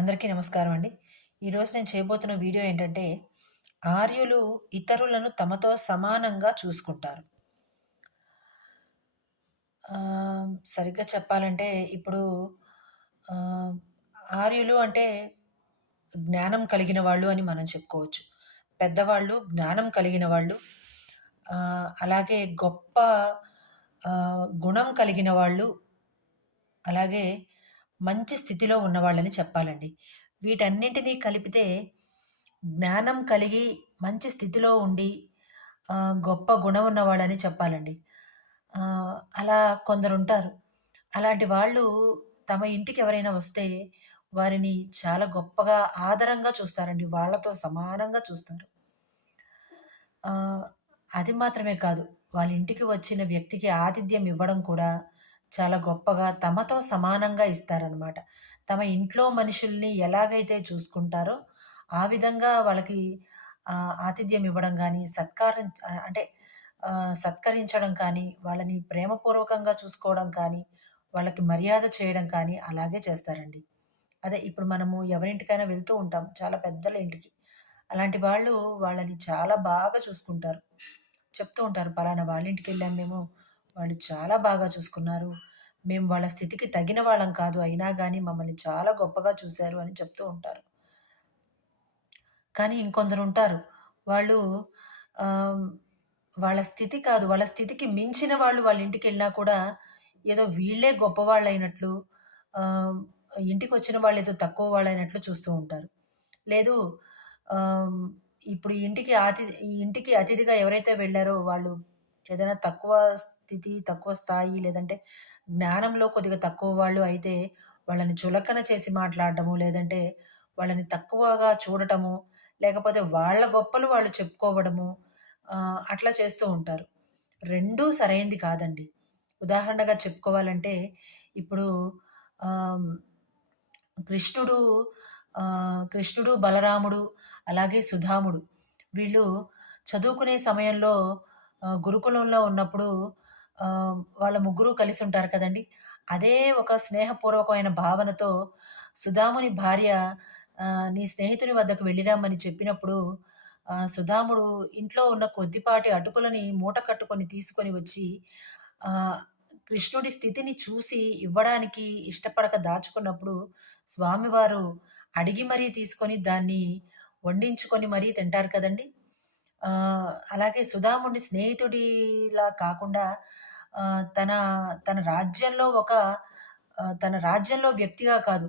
అందరికీ నమస్కారం అండి. ఈరోజు నేను చేయబోతున్న వీడియో ఏంటంటే, ఆర్యులు ఇతరులను తమతో సమానంగా చూసుకుంటారు. సరిగ్గా చెప్పాలంటే ఇప్పుడు ఆర్యులు అంటే జ్ఞానం కలిగిన వాళ్ళు అని మనం చెప్పుకోవచ్చు. పెద్దవాళ్ళు, జ్ఞానం కలిగిన వాళ్ళు. అలాగే గొప్ప గుణం కలిగిన వాళ్ళు. అలాగే మంచి స్థితిలో ఉన్నవాళ్ళని చెప్పాలండి. వీటన్నింటినీ కలిపితే జ్ఞానం కలిగి మంచి స్థితిలో ఉండి గొప్ప గుణం ఉన్నవాళ్ళని చెప్పాలండి. అలా అలా కొందరుంటారు. అలాంటి వాళ్ళు తమ ఇంటికి ఎవరైనా వస్తే వారిని చాలా గొప్పగా ఆదరంగా చూస్తారండి. వాళ్ళతో సమానంగా చూస్తారు. అది మాత్రమే కాదు. వాళ్ళ ఇంటికి వచ్చిన వ్యక్తికి ఆతిథ్యం ఇవ్వడం కూడా చాలా గొప్పగా తమతో సమానంగా ఇస్తారనమాట. తమ ఇంట్లో మనుషుల్ని ఎలాగైతే చూసుకుంటారో, ఆ విధంగా వాళ్ళకి ఆతిథ్యం ఇవ్వడం కానీ సత్కారం అంటే సత్కరించడం కానీ, వాళ్ళని ప్రేమపూర్వకంగా చూసుకోవడం కానీ, వాళ్ళకి మర్యాద చేయడం కానీ అలాగే చేస్తారండి. అదే ఇప్పుడు మనము ఎవరింటికైనా వెళ్తూ ఉంటాం. చాలా పెద్దల ఇంటికి. అలాంటి వాళ్ళు వాళ్ళని చాలా బాగా చూసుకుంటారు. చెప్తూ ఉంటారు. పలానా వాళ్ళ ఇంటికెళ్ళాం మేము. వాళ్ళు చాలా బాగా చూసుకున్నారు. మేము వాళ్ళ స్థితికి తగిన వాళ్ళం కాదు. అయినా కానీ మమ్మల్ని చాలా గొప్పగా చూశారు అని చెప్తూ ఉంటారు. కానీ ఇంకొందరు ఉంటారు వాళ్ళు వాళ్ళ స్థితి కాదు. వాళ్ళ స్థితికి మించిన వాళ్ళు వాళ్ళ ఇంటికి వెళ్ళినా కూడా ఏదో వీళ్ళే గొప్పవాళ్ళైనట్లు వచ్చిన వాళ్ళు ఏదో తక్కువ వాళ్ళైనట్లు చూస్తూ ఉంటారు. లేదు ఇప్పుడు ఇంటికి అతి ఈ ఇంటికి అతిథిగా ఎవరైతే వెళ్ళారో వాళ్ళు ఏదైనా తక్కువ స్థితి, తక్కువ స్థాయి లేదంటే జ్ఞానంలో కొద్దిగా తక్కువ వాళ్ళు అయితే వాళ్ళని చులకన చేసి మాట్లాడటము లేదంటే వాళ్ళని తక్కువగా చూడటము, లేకపోతే వాళ్ళ గొప్పలు వాళ్ళు చెప్పుకోవడము అట్లా చేస్తూ ఉంటారు. రెండూ సరైంది కాదండి. ఉదాహరణగా చెప్పుకోవాలంటే ఇప్పుడు కృష్ణుడు కృష్ణుడు, బలరాముడు అలాగే సుధాముడు వీళ్ళు చదువుకునే సమయంలో ఆహ్, గురుకులంలో ఉన్నప్పుడు ఆహ్, వాళ్ళ ముగ్గురు కలిసి ఉంటారు కదండీ! అదే ఒక స్నేహపూర్వకమైన భావనతో సుధాముని భార్య ఆహ్, "నీ స్నేహితుని వద్దకు వెళ్ళిరమ్మని" చెప్పినప్పుడు ఆహ్, సుధాముడు ఇంట్లో ఉన్న కొద్దిపాటి అటుకులని మూట కట్టుకొని తీసుకొని వచ్చి ఆహ్, కృష్ణుడి స్థితిని చూసి ఇవ్వడానికి ఇష్టపడక దాచుకున్నప్పుడు స్వామివారు అడిగి మరీ తీసుకొని దాన్ని వండించుకొని మరీ తింటారు కదండీ! అలాగే సుధాముని స్నేహితుడిలా కాకుండా ఆహ్, తన తన రాజ్యంలో ఒక ఆహ్, తన రాజ్యంలో వ్యక్తిగా కాదు,